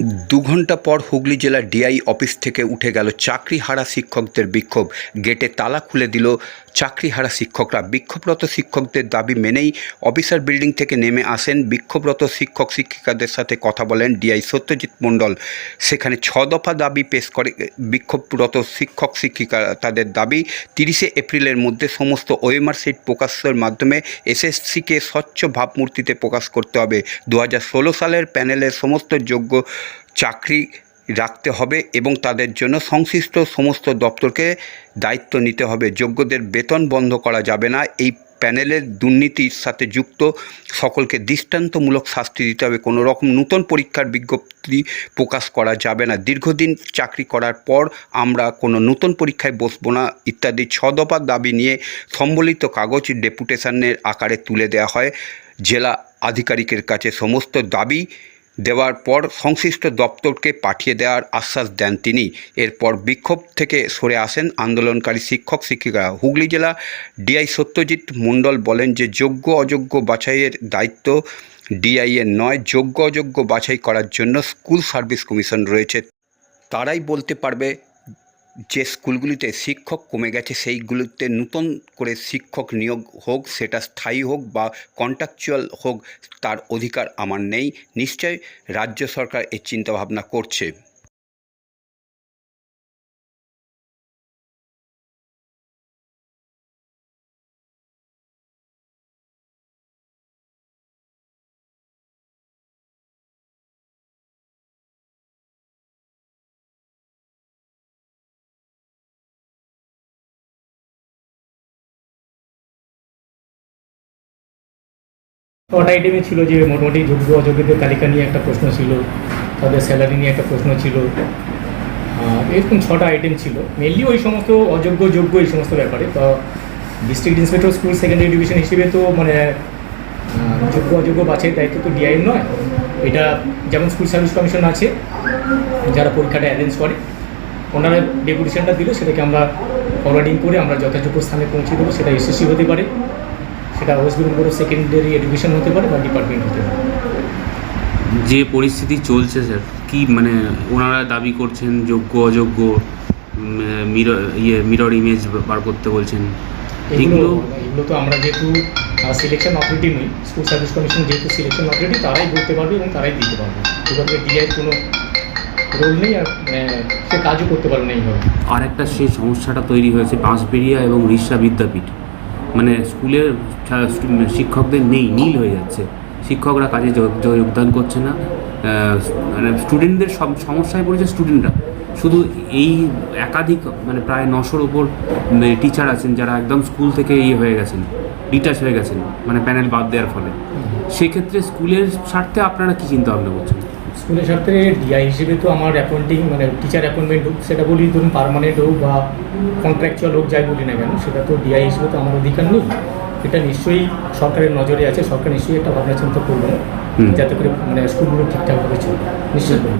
দু ঘণ্টা পর হুগলি জেলার ডিআই অফিস থেকে উঠে গেল চাকরিহারা শিক্ষকদের বিক্ষোভ। গেটে তালা খুলে দিল চাকরিহারা শিক্ষকরা। বিক্ষোভরত শিক্ষকদের দাবি মেনেই অফিসার বিল্ডিং থেকে নেমে আসেন বিক্ষোভরত শিক্ষক শিক্ষিকাদের সাথে কথা বলেন ডিআই সত্যজিৎ মণ্ডল। সেখানে ছ দফা দাবি পেশ করে বিক্ষোভরত শিক্ষক শিক্ষিকা। তাদের দাবি, তিরিশে এপ্রিলের মধ্যে সমস্ত ওএমআর সিট প্রকাশের মাধ্যমে এসএসসিকে স্বচ্ছ ভাবমূর্তিতে প্রকাশ করতে হবে। দু হাজার ষোলো সালের প্যানেলের সমস্ত যোগ্য চাকরি রাখতে হবে এবং তাদের জন্য সংশ্লিষ্ট সমস্ত দপ্তরকে দায়িত্ব নিতে হবে। যোগ্যদের বেতন বন্ধ করা যাবে না। এই প্যানেলের দুর্নীতির সাথে যুক্ত সকলকে দৃষ্টান্তমূলক শাস্তি দিতে হবে। কোনো রকম নূতন পরীক্ষার বিজ্ঞপ্তি প্রকাশ করা যাবে না। দীর্ঘদিন চাকরি করার পর আমরা কোনো নূতন পরীক্ষায় বসবো না ইত্যাদি ছ দফা দাবি নিয়ে সম্বলিত কাগজ ডেপুটেশনের আকারে তুলে দেওয়া হয়। জেলা আধিকারিকের কাছে সমস্ত দাবি দেওয়ার পর সংশ্লিষ্ট দপ্তরকে পাঠিয়ে দেওয়ার আশ্বাস দেন তিনি। এরপর বিক্ষোভ থেকে সরে আসেন আন্দোলনকারী শিক্ষক শিক্ষিকারা হুগলি জেলা ডিআই সত্যজিৎ মণ্ডল বলেন যে, যোগ্য অযোগ্য বাছাইয়ের দায়িত্ব ডিআইয়ের নয়, যোগ্য অযোগ্য বাছাই করার জন্য স্কুল সার্ভিস কমিশন রয়েছে। তারাই বলতে পারবে যে স্কুলগুলিতে শিক্ষক কমে গেছে, সেইগুলিতে নতুন করে শিক্ষক নিয়োগ হোক, সেটা স্থায়ী হোক বা কন্ট্রাকচুয়াল হোক, তার অধিকার আমার নেই। নিশ্চয় রাজ্য সরকার এই চিন্তাভাবনা করছে। ছটা আইটেমে ছিল যে মোটামুটি যোগ্য অযোগ্যদের তালিকা নিয়ে একটা প্রশ্ন ছিল, তাদের স্যালারি নিয়ে একটা প্রশ্ন ছিল। এরকম ছটা আইটেম ছিল। মেনলি ওই সমস্ত অযোগ্য, যোগ্য এই সমস্ত ব্যাপারে। তো district inspector school secondary division হিসেবে তো মানে যোগ্য, অযোগ্য বাছাইয়ের দায়িত্ব তো ডিআইএম নয়। এটা যেমন স্কুল সার্ভিস কমিশন আছে, যারা পরীক্ষাটা অ্যারেঞ্জ করে, ওনারা ডেপুটেশনটা দিল সেটাকে আমরা ফরওয়ার্ডিং করে আমরা যথাযোগ্য স্থানে পৌঁছে দেবো, সেটা এসএসসি হতে পারে। সেটা West Bengal board secondary education হতে পারে বা ডিপার্টমেন্ট হতে পারে। যে পরিস্থিতি চলছে স্যার কি মানে ওনারা দাবি করছেন যোগ্য অযোগ্য মিরর ইয়ে মিরর ইমেজ বার করতে বলছেন? এগুলো এগুলো তো আমরা যেহেতু সিলেকশন অথরিটি নই স্কুল সার্ভিস কমিশন যেহেতু সিলেকশন অথরিটি তারাই বলতে পারবে এবং তারাই দিতে পারবে। এভাবে ডিআইয়ের কোনো রোল নেই আর সে কাজও করতে পারবে না এইভাবে। আর একটা সেই সমস্যাটা তৈরি হয়েছে বাঁশবেড়িয়া এবং রিষড়া বিদ্যাপীঠ। মানে স্কুলের শিক্ষকদের নেই নীল হয়ে যাচ্ছে। শিক্ষকরা কাজে যোগ- যোগদান করছে না। মানে স্টুডেন্টদের সব সমস্যায় পড়েছে স্টুডেন্টরা শুধু এই একাধিক মানে প্রায় নশোর ওপর টিচার আছেন যারা একদম স্কুল থেকে ইয়ে হয়ে গেছেন ডিটাচ হয়ে গেছেন মানে প্যানেল বাদ দেওয়ার ফলে। সেক্ষেত্রে স্কুলের স্বার্থে আপনারা কী চিন্তা ভাবনা করছেন? স্কুলের সাথে ডিআই হিসেবে তো আমার অ্যাপয়েন্টিং মানে টিচার অ্যাপয়েন্টমেন্ট হোক সেটা বলি ধরুন পারমানেন্ট হোক বা কন্ট্রাকচুয়াল হোক যাই বলি না কেন সেটা তো ডিআই হিসেবে তো আমার অধিকার নেই এটা নিশ্চয়ই সরকারের নজরে আছে সরকার নিশ্চয়ই একটা ভাবনা চিন্তা করবে। যাতে করে মানে স্কুলগুলো ঠিকঠাকভাবে চলবে নিশ্চয়ই।